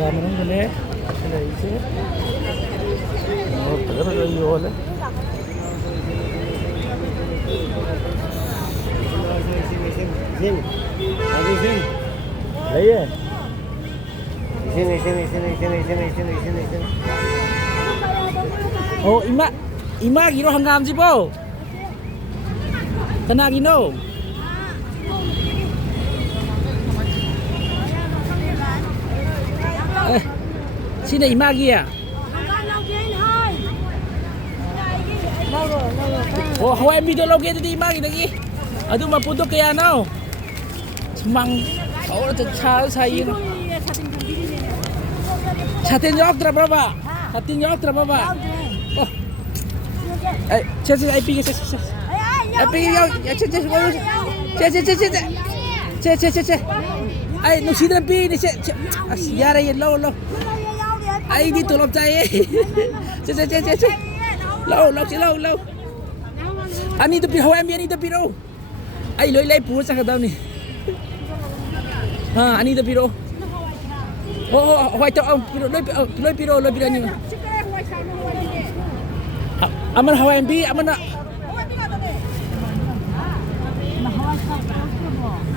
Menunggu Sila isi. Oh, terus jual. Iya. Sini. Oh, ima gino hanggang si po. Kana gino. Sini ima ya. Oh, Hawaii video loge tadi ima lagi. Aduh maputo kaya now. Semang oh 차 사이는 사진 역 들어봐봐. 사진 역 들어봐봐. 어. 에이, 제제 아이 비게 제제. 아이 비게 제제. Ay, nung sila pi ni yara yan low. Ay, dito lop tayo. Che. Low. Ani to pi Hawaii ani to piro. Ay, loy puro sa daw ni. Ha, ani to piro. Oh, Hawaii to loy piro ni. Aman Hawaii bi, aman na.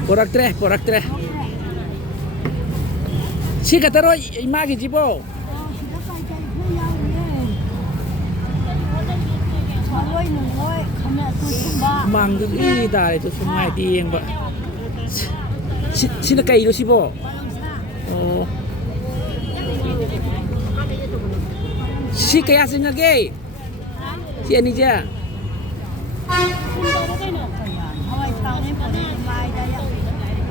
Porak tre. Si kataro imagi jibo. Mangdu ida itu sungai tiang ba. Si nakai itu sibo. Oh. Si kaya sinage. Si ani ja.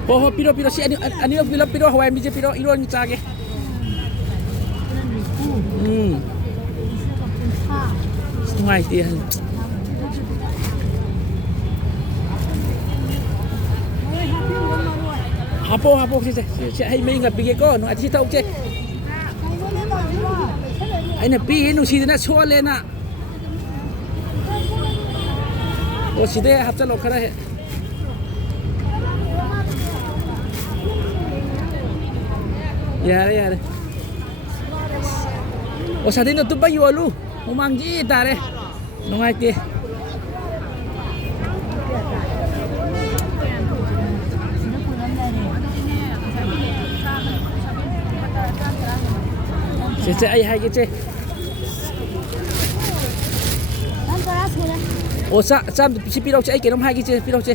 Oh, piro si ani piro Hawaii mije piro iron chage. Sungai tiang. Hapo si hay mấy ngập bige ko no ati tau che. Ai na pi no si na so le na. O si de hapcha lo khara he. Yare. O sa din to ba yolu. Umangji tare. Nungai ti. Che ai hai che. O sa si piro che ai ke nom hai che piro che.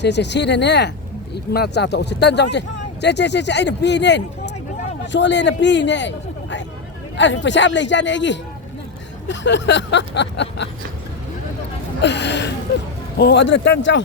Se ne. Ma cha to se tan jong che. Che ai na pi ne. So le na pi ne. Ai phải xem lấy cha ne gi. Oh, ada tan jong.